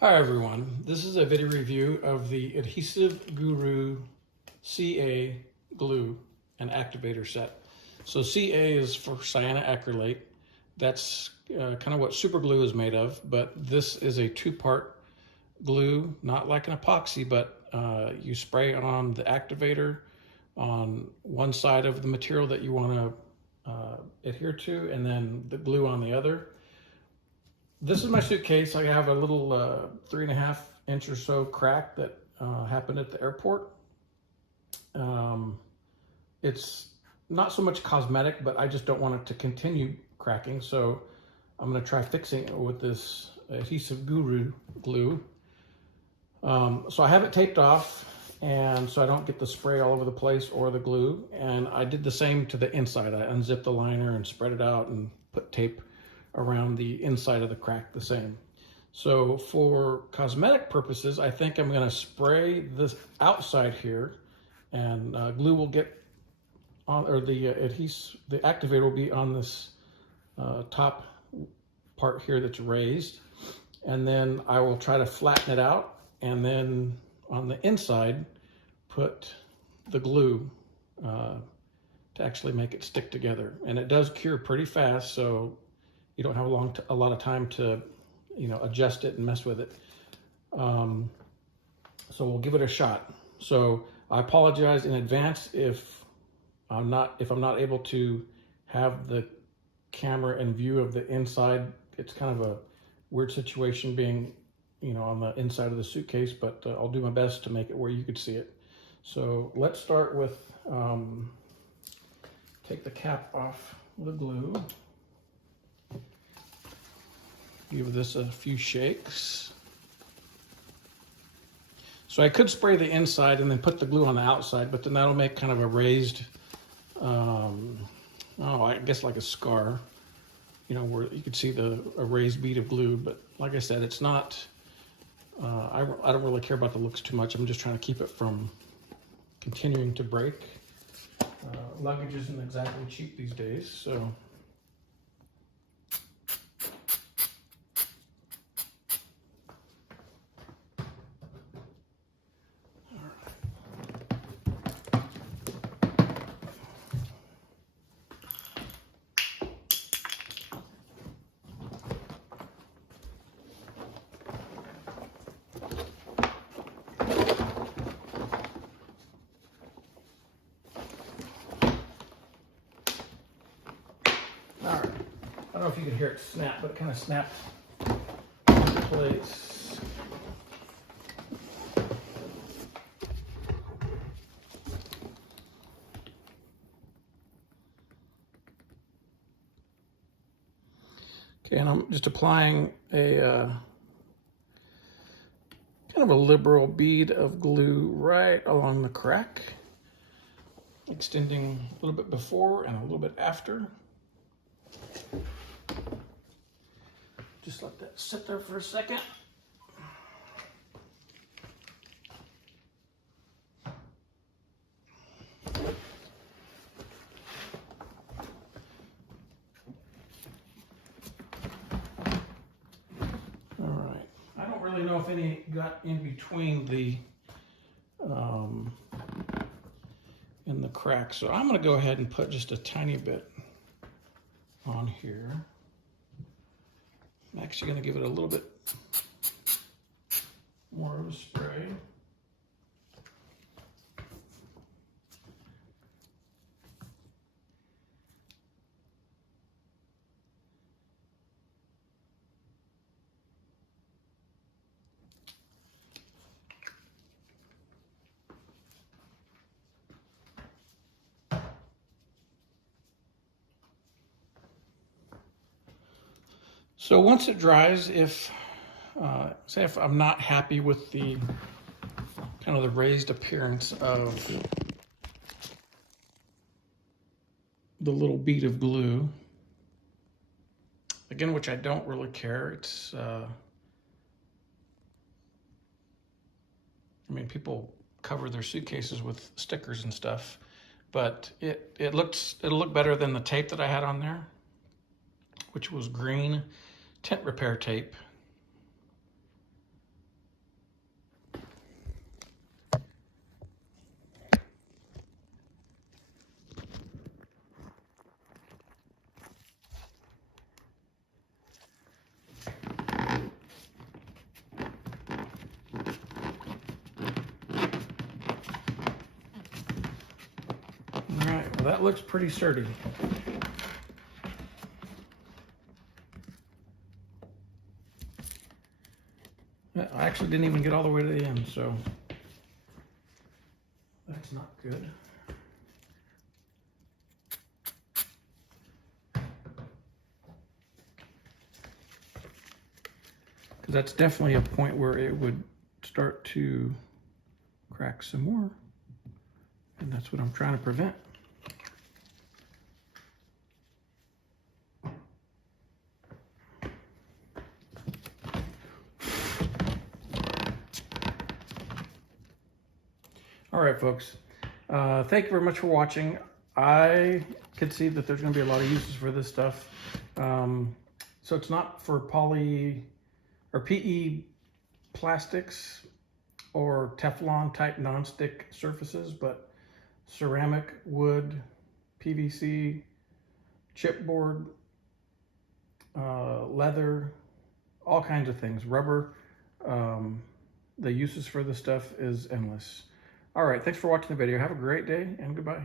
Hi everyone, this is a video review of the Adhesive Guru CA Glue and Activator set. So CA is for cyanoacrylate. That's kind of what super glue is made of, but this is a two-part glue, not like an epoxy, but you spray on the activator on one side of the material that you want to adhere to, and then the glue on the other. This is my suitcase. I have a little 3.5 inch or so crack that happened at the airport. It's not so much cosmetic, but I just don't want it to continue cracking. So I'm going to try fixing it with this Adhesive Guru glue. So I have it taped off, and so I don't get the spray all over the place or the glue. And I did the same to the inside. I unzipped the liner and spread it out and put tape around the inside of the crack the same. So for cosmetic purposes, I think I'm going to spray this outside here, and glue will get on, or the activator will be on this top part here that's raised, and then I will try to flatten it out, and then on the inside put the glue to actually make it stick together. And it does cure pretty fast, so you don't have a lot of time to, adjust it and mess with it. So we'll give it a shot. So I apologize in advance if I'm not able to have the camera and view of the inside. It's kind of a weird situation being, on the inside of the suitcase, but I'll do my best to make it where you could see it. So let's start with, take the cap off the glue. Give this a few shakes. So I could spray the inside and then put the glue on the outside, but then that'll make kind of a raised, I guess like a scar, where you could see a raised bead of glue. But like I said, it's not, I don't really care about the looks too much. I'm just trying to keep it from continuing to break. Luggage isn't exactly cheap these days, so. All right, I don't know if you can hear it snap, but it kind of snapped into place. Okay, and I'm just applying a kind of a liberal bead of glue right along the crack, extending a little bit before and a little bit after. Just let that sit there for a second. All right. I don't really know if any got in between in the crack, so I'm going to go ahead and put just a tiny bit on here. I'm actually going to give it a little bit more of a spray. So once it dries, say if I'm not happy with the kind of the raised appearance of the little bead of glue, again, which I don't really care, it's, people cover their suitcases with stickers and stuff, but it'll look better than the tape that I had on there, which was green tent repair tape. that looks pretty sturdy. I actually didn't even get all the way to the end, so that's not good. Because that's definitely a point where it would start to crack some more, and that's what I'm trying to prevent. All right, folks. Thank you very much for watching. I can see that there's going to be a lot of uses for this stuff. So it's not for poly or PE plastics or Teflon type nonstick surfaces, but ceramic, wood, PVC, chipboard, leather, all kinds of things, rubber. The uses for this stuff is endless. All right, thanks for watching the video. Have a great day and goodbye.